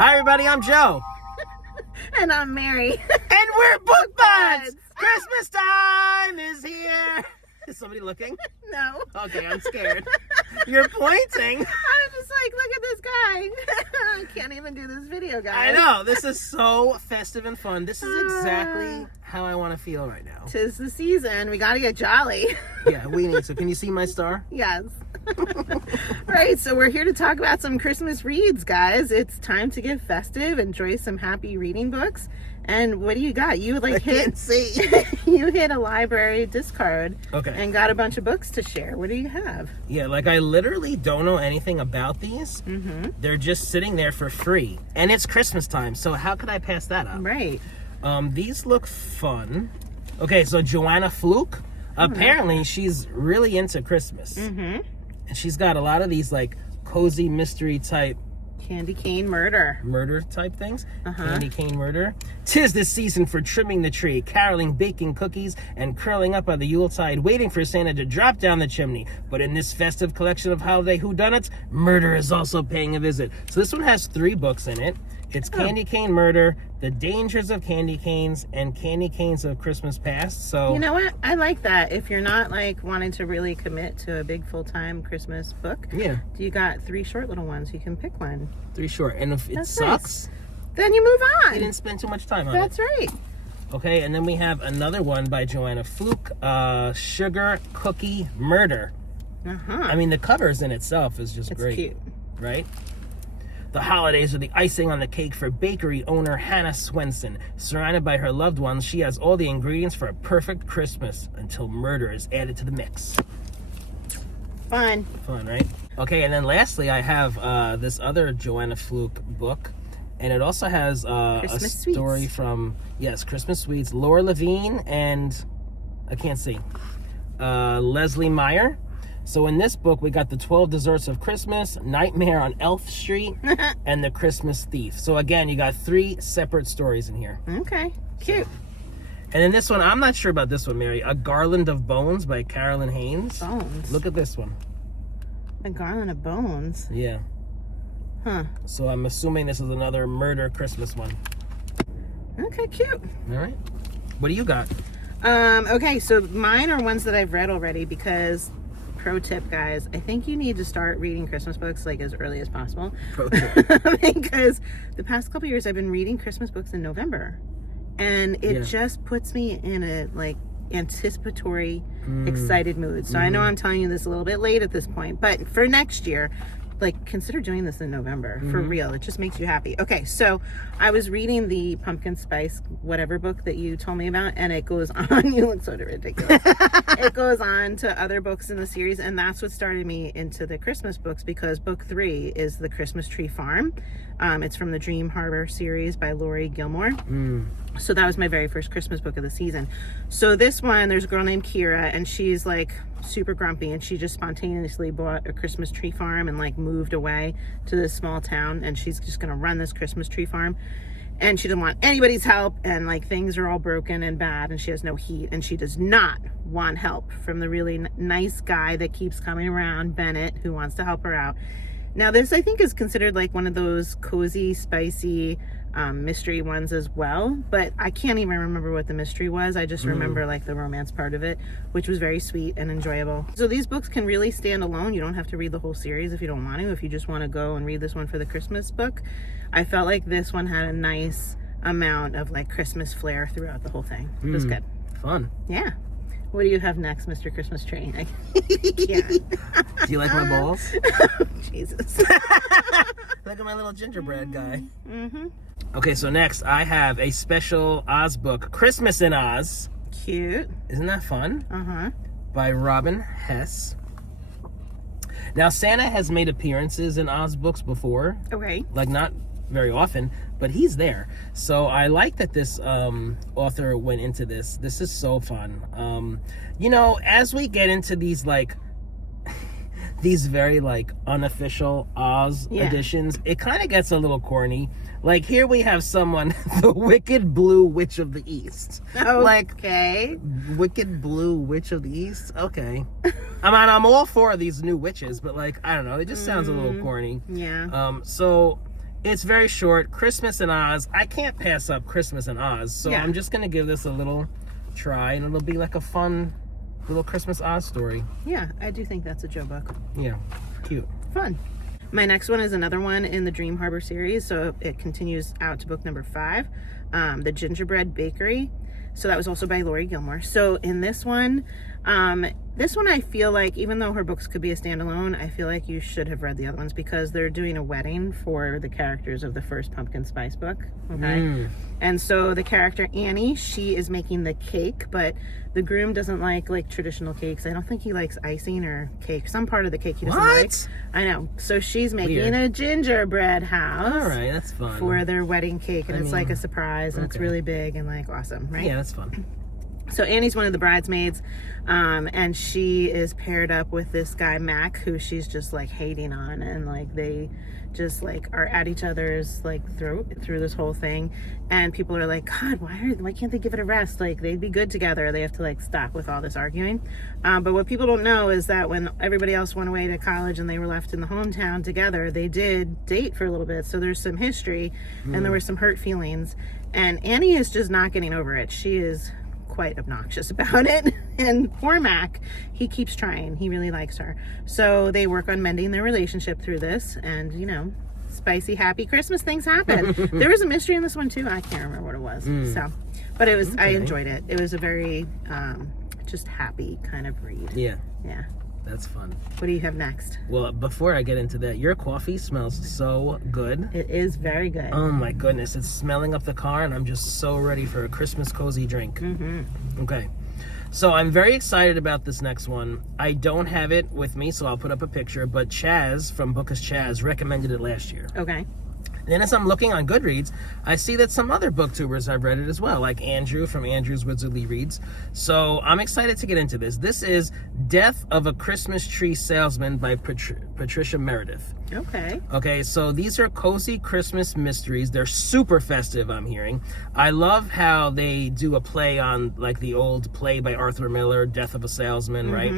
Hi everybody, I'm Joe. And I'm Mary. And we're Book Buds! Christmas time is here! Is somebody looking? No. Okay, I'm scared. You're pointing. I'm just like, look at this guy. I can't even do this video, guys. I know, this is so festive and fun. This is exactly how I want to feel right now. 'Tis the season. We gotta get jolly. Yeah, we need to. Can you see my star? Yes. Right, so we're here to talk about some Christmas reads, guys. It's time to get festive, enjoy some happy reading books. And what do you got? You Can't see. You hit a library discard. Okay. And got a bunch of books to share. What do you have? Yeah, like I literally don't know anything about these. Mm-hmm. They're just sitting there for free. And it's Christmas time, so how could I pass that up? Right. These look fun. Okay, so Joanna Fluke. Apparently, she's really into Christmas. Mm-hmm. And she's got a lot of these, like, cozy mystery type... Candy cane murder type things. Candy cane murder. 'Tis the season for trimming the tree, caroling, baking cookies, and curling up by the Yuletide, waiting for Santa to drop down the chimney. But in this festive collection of holiday whodunits, murder is also paying a visit. So this one has 3 books in it. It's Candy Cane Murder, The Dangers of Candy Canes, and Candy Canes of Christmas Past. So you know what? I like that. If you're not like wanting to really commit to a big full-time Christmas book, yeah, you got 3 short little ones. You can pick one. 3 short. And if it That's sucks, then you move on. you didn't spend too much time on That's it. right. Okay, and then we have another one by Joanna Fluke, Sugar Cookie Murder. I mean, the covers in itself is just great. Cute. Right? The holidays are the icing on the cake for bakery owner Hannah Swenson. Surrounded by her loved ones, she has all the ingredients for a perfect Christmas until murder is added to the mix. Fun, right? Okay, and then lastly, I have this other Joanna Fluke book, and it also has a story from, Christmas Sweets, Laura Levine and, I can't see, Leslie Meyer. So in this book, we got the 12 Desserts of Christmas, Nightmare on Elf Street, and The Christmas Thief. So again, you got 3 separate stories in here. Okay, cute. And then this one, I'm not sure about this one, Mary. A Garland of Bones by Carolyn Haynes. Bones. Look at this one. A Garland of Bones. Yeah. Huh. So I'm assuming this is another murder Christmas one. Okay, cute. All right. What do you got? Okay, so mine are ones that I've read already because... Pro tip, guys, I think you need to start reading Christmas books like as early as possible. Pro tip. Because the past couple years I've been reading Christmas books in November, and it just puts me in a like anticipatory, excited mood. So I know I'm telling you this a little bit late at this point, but for next year, like consider doing this in November for real. It just makes you happy. Okay, so I was reading the pumpkin spice whatever book that you told me about, and it goes on. You look so ridiculous. It goes on to other books in the series, and that's what started me into the Christmas books, because book 3 is The Christmas Tree Farm. It's from the Dream Harbor series by Laurie Gilmore. So that was my very first Christmas book of the season. So this one, there's a girl named Kira, and she's like super grumpy, and she just spontaneously bought a Christmas tree farm and like moved away to this small town, and she's just gonna run this Christmas tree farm, and she doesn't want anybody's help, and like things are all broken and bad, and she has no heat, and she does not want help from the really nice guy that keeps coming around, Bennett, who wants to help her out. Now this I think is considered like one of those cozy, spicy mystery ones as well, but I can't even remember what the mystery was. I just remember like the romance part of it, which was very sweet and enjoyable. So these books can really stand alone. You don't have to read the whole series if you don't want to. If you just want to go and read this one for the Christmas book, I felt like this one had a nice amount of like Christmas flair throughout the whole thing. It was good. Fun. Yeah. What do you have next, Mr. Christmas Tree? Yeah. Do you like my balls? Jesus. Look at my little gingerbread guy. Okay, so next I have a special Oz book, Christmas in Oz. Cute. Isn't that fun? By Robin Hess. Now, Santa has made appearances in Oz books before. Okay. Like, not very often, but he's there. So I like that this author went into this. This is so fun. You know, as we get into these, like, these very, like, unofficial Oz editions, it kind of gets a little corny. Like, here we have someone, the Wicked Blue Witch of the East. Okay. Like, Wicked Blue Witch of the East? Okay. I mean, I'm all for these new witches, but, like, I don't know. It just sounds a little corny. Yeah. So It's very short. Christmas in Oz. I can't pass up Christmas in Oz, so I'm just going to give this a little try, and it'll be like a fun little Christmas Oz story. Yeah, I do think that's a Joe book. Yeah, cute. Fun. My next one is another one in the Dream Harbor series, so it continues out to book number 5, The Gingerbread Bakery. So that was also by Lori Gilmore. So in this one I feel like, even though her books could be a standalone, I feel like you should have read the other ones, because they're doing a wedding for the characters of the first Pumpkin Spice book. Okay. And so the character Annie, she is making the cake, but the groom doesn't like traditional cakes. I don't think he likes icing or cake. Some part of the cake he doesn't like. I know. So she's making a gingerbread house. All right, that's fun. For their wedding cake, and it's like a surprise, and it's really big and like awesome, right? Yeah, that's fun. So Annie's one of the bridesmaids, and she is paired up with this guy Mac, who she's just like hating on, and like they just like are at each other's like throat through this whole thing. And people are like, God, why can't they give it a rest? Like, they'd be good together. They have to like stop with all this arguing. But what people don't know is that when everybody else went away to college and they were left in the hometown together, they did date for a little bit. So there's some history, and there were some hurt feelings, and Annie is just not getting over it. She is quite obnoxious about it, and poor Mac, he keeps trying. He really likes her, so they work on mending their relationship through this, and spicy happy Christmas things happen. There was a mystery in this one too. I can't remember what it was. But it was I enjoyed it. It was a very just happy kind of read. Yeah That's fun. What do you have next? Well, before I get into that, your coffee smells so good. It is very good. Oh my goodness, it's smelling up the car, and I'm just so ready for a Christmas cozy drink. Okay, so I'm very excited about this next one. I don't have it with me, so I'll put up a picture, but Chaz from Bookus Chaz recommended it last year. Okay. Then as I'm looking on Goodreads, I see that some other booktubers have read it as well, like Andrew from Andrew's Wizardly Reads. So I'm excited to get into this. This is Death of a Christmas Tree Salesman by Patricia Meredith. Okay, so these are cozy Christmas mysteries. They're super festive, I'm hearing. I love how they do a play on like the old play by Arthur Miller, Death of a Salesman, right?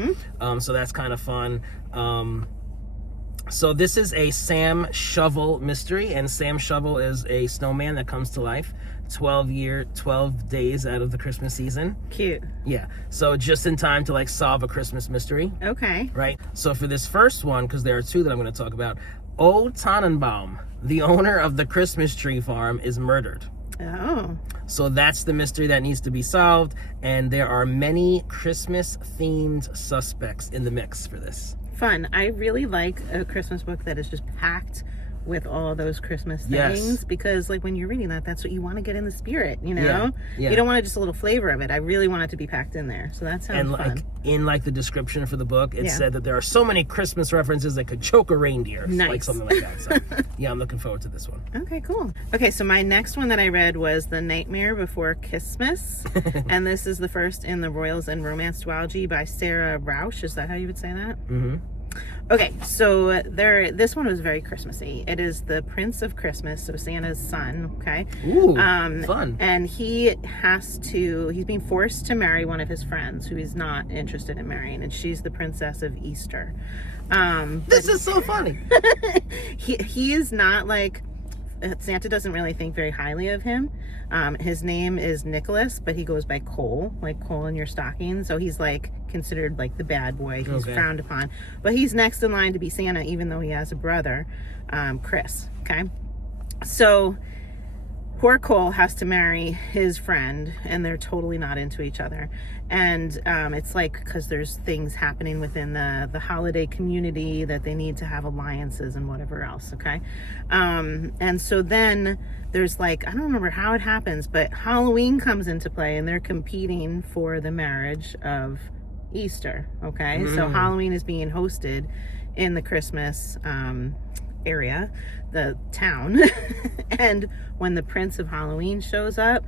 So that's kind of fun. So this is a Sam Shovel mystery, and Sam Shovel is a snowman that comes to life 12 days out of the Christmas season. Cute. Yeah. So just in time to like solve a Christmas mystery. Okay. Right. So for this first one, because there are two that I'm going to talk about, O Tannenbaum, the owner of the Christmas tree farm, is murdered. Oh. So that's the mystery that needs to be solved, and there are many Christmas-themed suspects in the mix for this. Fun. I really like a Christmas book that is just packed with all those Christmas things, because like when you're reading that, that's what you want to get in the spirit, you know? Yeah. You don't want just a little flavor of it. I really want it to be packed in there. So that sounds fun. Like in like the description for the book, it said that there are so many Christmas references that could choke a reindeer. Nice. Like something like that. So yeah, I'm looking forward to this one. Okay, cool. Okay, so my next one that I read was The Nightmare Before Christmas. And this is the first in the Royals and Romance duology by Sarah Rausch. Is that how you would say that? Mm-hmm. Okay, so this one was very Christmassy. It is the Prince of Christmas, so Santa's son, okay? Ooh, fun. And he's being forced to marry one of his friends who he's not interested in marrying, and she's the Princess of Easter. This is so funny. He is not like... Santa doesn't really think very highly of him. His name is Nicholas, but he goes by Cole, like coal in your stocking. So he's like considered like the bad boy. He's frowned upon. But he's next in line to be Santa, even though he has a brother, Chris. Okay. So poor Cole has to marry his friend, and they're totally not into each other. And it's like, because there's things happening within the holiday community that they need to have alliances and whatever else, okay? And so then there's like, I don't remember how it happens, but Halloween comes into play, and they're competing for the marriage of Easter, okay? So Halloween is being hosted in the Christmas area, the town. And when the Prince of Halloween shows up,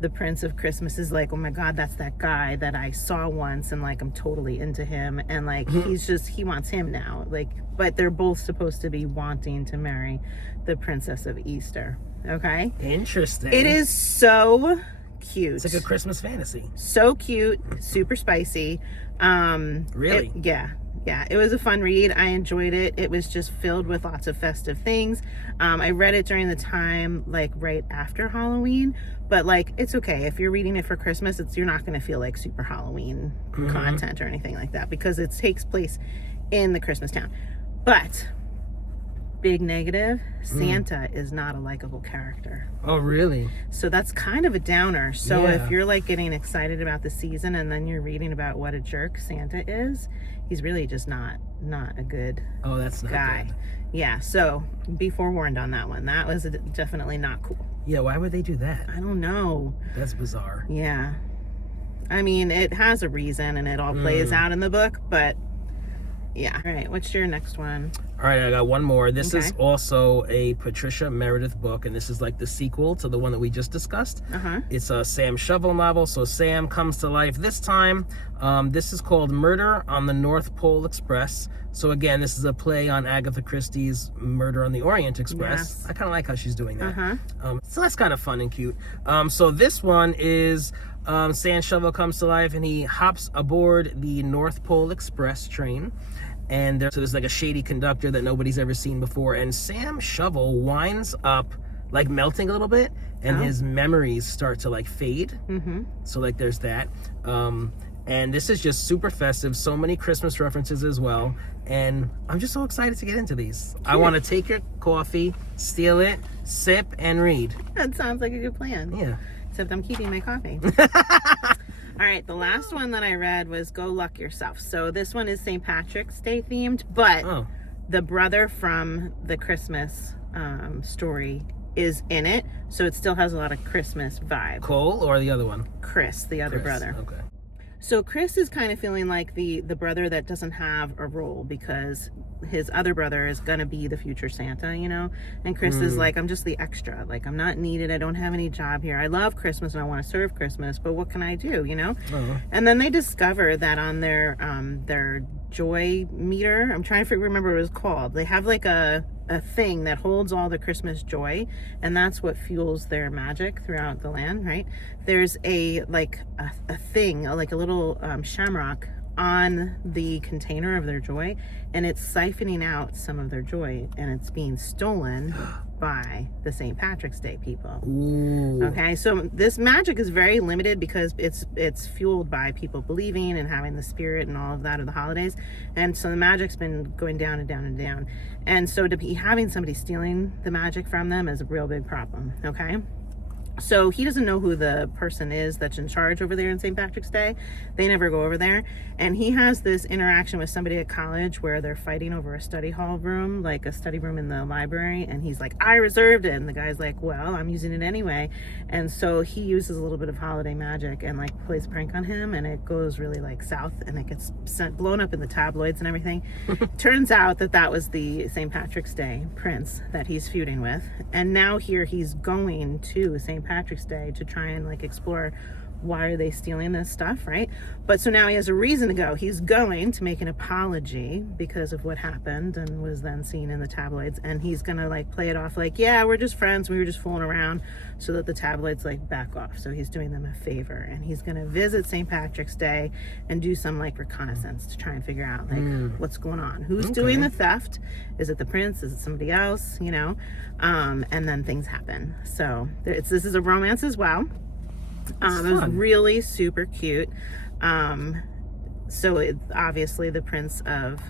the Prince of Christmas is like, oh my God, that's that guy that I saw once, and like I'm totally into him, and like he wants him now, like, but they're both supposed to be wanting to marry the Princess of Easter. Okay, interesting. It is so cute. It's like a Christmas fantasy. So cute, super spicy. Really? Yeah. Yeah, it was a fun read. I enjoyed it. It was just filled with lots of festive things. I read it during the time, like right after Halloween, but like it's okay if you're reading it for Christmas. You're not going to feel like super Halloween content or anything like that because it takes place in the Christmas town. But big negative, Santa is not a likable character. Oh, really? So that's kind of a downer. So if you're like getting excited about the season and then you're reading about what a jerk Santa is, he's really just not a good that's not guy. Good. Yeah, so be forewarned on that one. That was definitely not cool. Yeah, why would they do that? I don't know. That's bizarre. Yeah. I mean, it has a reason and it all plays out in the book, but yeah. All right, what's your next one? All right, I got one more. This is also a Patricia Meredith book, and this is like the sequel to the one that we just discussed. It's a Sam Shovel novel, so Sam comes to life this time. This is called Murder on the North Pole Express. So again, this is a play on Agatha Christie's Murder on the Orient Express. I kind of like how she's doing that. So that's kind of fun and cute. So this one is Sam Shovel comes to life, and he hops aboard the North Pole Express train. And there's like a shady conductor that nobody's ever seen before. And Sam Shovel winds up like melting a little bit, and his memories start to like fade. So like there's that. And this is just super festive. So many Christmas references as well. And I'm just so excited to get into these. I want to take your coffee, steal it, sip, and read. That sounds like a good plan. Yeah. Except I'm keeping my coffee. All right, the last one that I read was Go Luck Yourself. So this one is St. Patrick's Day themed, but the brother from the Christmas story is in it, so it still has a lot of Christmas vibe. Cole or the other one? Chris, the other brother. Okay. So Chris is kind of feeling like the brother that doesn't have a role because his other brother is going to be the future Santa, you know? And Chris is like, I'm just the extra. Like, I'm not needed. I don't have any job here. I love Christmas and I want to serve Christmas, but what can I do, you know? And then they discover that on their joy meter, I'm trying to remember what it was called. They have like a thing that holds all the Christmas joy, and that's what fuels their magic throughout the land, right? There's a thing, like a little shamrock on the container of their joy, and it's siphoning out some of their joy, and it's being stolen by the St. Patrick's Day people. Okay, so this magic is very limited because it's fueled by people believing and having the spirit and all of that of the holidays, and so the magic's been going down and down and down, and so to be having somebody stealing the magic from them is a real big problem. Okay, so he doesn't know who the person is that's in charge over there in St. Patrick's Day. They never go over there. And he has this interaction with somebody at college where they're fighting over a study hall room, like a study room in the library. And he's like, I reserved it. And the guy's like, well, I'm using it anyway. And so he uses a little bit of holiday magic and like plays a prank on him. And it goes really like south and it gets blown up in the tabloids and everything. Turns out that was the St. Patrick's Day prince that he's feuding with. And now here he's going to St. Patrick's Day to try and like explore why are they stealing this stuff, right? But so now he has a reason to go. He's going to make an apology because of what happened and was then seen in the tabloids, and he's gonna like play it off like, yeah, we're just friends, we were just fooling around, so that the tabloids like back off. So he's doing them a favor, and he's gonna visit St. Patrick's Day and do some like reconnaissance to try and figure out like what's going on, who's doing the theft, is it the prince, is it somebody else, you know? And then things happen. So this is a romance as well. It was really super cute. So it's obviously the prince of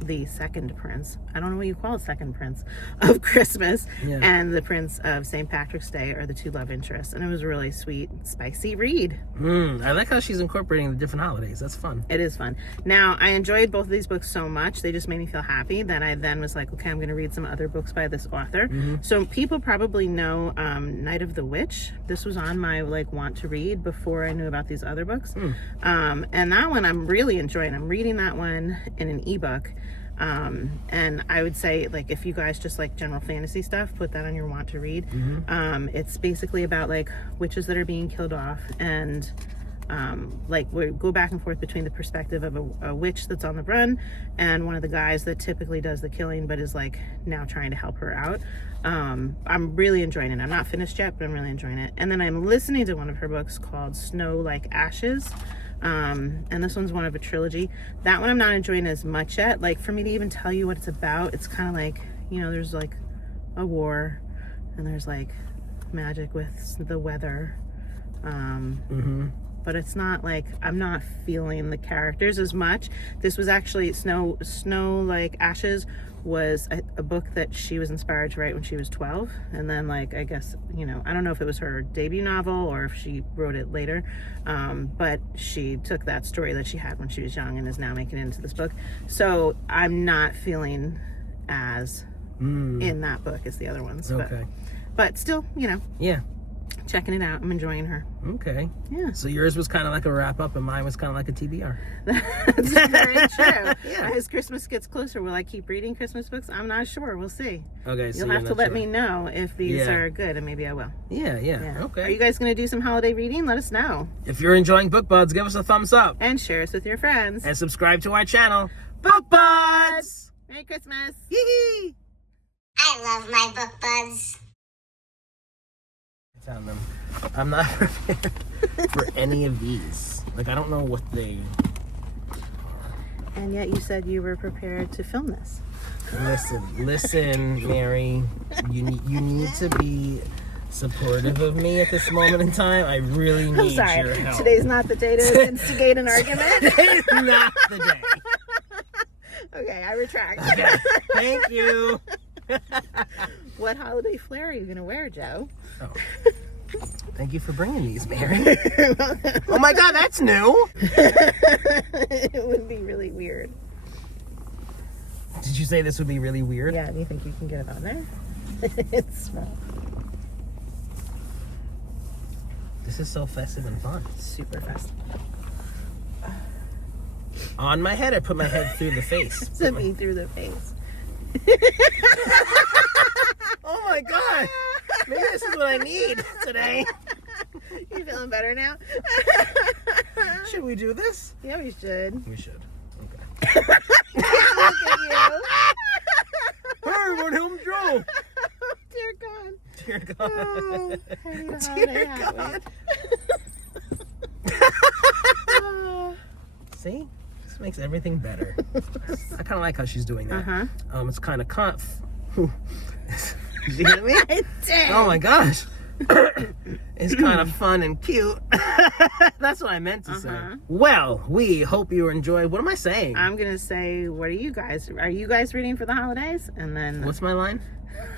the second prince, I don't know what you call a second prince of Christmas, and the prince of St. Patrick's Day are the two love interests, and it was a really sweet, spicy read. I like how she's incorporating the different holidays. That's fun. It is fun. Now, I enjoyed both of these books so much, they just made me feel happy that I then was like, okay, I'm going to read some other books by this author. So people probably know Night of the Witch. This was on my like want to read before I knew about these other books. And that one I'm really enjoying. I'm reading that one in an ebook. And I would say, like, if you guys just like general fantasy stuff, put that on your want to read. It's basically about like witches that are being killed off, and like we go back and forth between the perspective of a witch that's on the run and one of the guys that typically does the killing but is like now trying to help her out. I'm really enjoying it. I'm not finished yet, but I'm really enjoying it. And then I'm listening to one of her books called Snow Like Ashes And this one's one of a trilogy. That one I'm not enjoying as much yet. Like, for me to even tell you what it's about, it's kind of like, you know, there's like a war and there's like magic with the weather. But it's not like, I'm not feeling the characters as much. This was actually Snow Like Ashes was a book that she was inspired to write when she was 12, and then, like, I guess, you know, I don't know if it was her debut novel or if she wrote it later, but she took that story that she had when she was young and is now making it into this book. So I'm not feeling as in that book as the other ones. Okay. But still, you know. Yeah. Checking it out. I'm enjoying her. Okay. Yeah. So yours was kind of like a wrap up and mine was kind of like a TBR. That's very true. Yeah. As Christmas gets closer, will I keep reading Christmas books? I'm not sure. We'll see. Okay. So you'll have to let me know if these are good, and maybe I will. Yeah. Okay. Are you guys going to do some holiday reading? Let us know. If you're enjoying Book Buds, give us a thumbs up. And share us with your friends. And subscribe to our channel, Book Buds! Merry Christmas. Yee! I love my Book Buds. Found them. I'm not prepared for any of these. Like, I don't know what they are. And yet you said you were prepared to film this. Listen, Mary. You need to be supportive of me at this moment in time. I really need your help. Today's not the day to instigate an argument. Today's not the day. Okay, I retract. Okay. Thank you. What holiday flair are you going to wear, Joe? Oh. Thank you for bringing these, Mary. Oh my God, that's new. It would be really weird. Did you say this would be really weird? Yeah, do you think you can get it on there? It's small. This is so festive and fun. Super festive. On my head, I put my head through the face. To me through the face. Oh my God. Maybe this is what I need today. You feeling better now? Should we do this? Yeah, we should. We should. Okay. Look at you. Hey, everyone, help me, Joe. Dear God. Dear God. Oh, I need a Dear holiday God. hat. See? This makes everything better. I kind of like how she's doing that. Uh-huh. It's kind of Did you hear me? I did. Oh my gosh. It's kind of fun and cute. That's what I meant to say. Well, we hope you enjoyed. What am I saying? I'm going to say, are you guys reading for the holidays? And then... What's my line?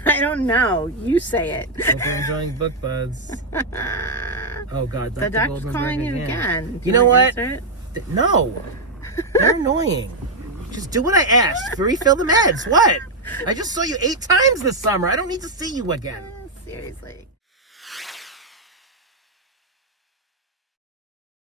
I don't know. You say it. Hope you're enjoying Book Buds. Oh God, The doctor's calling you again. You know what? It? No. They're annoying. Just do what I asked. Refill the meds. What? I just saw you 8 times this summer. I don't need to see you again. Seriously.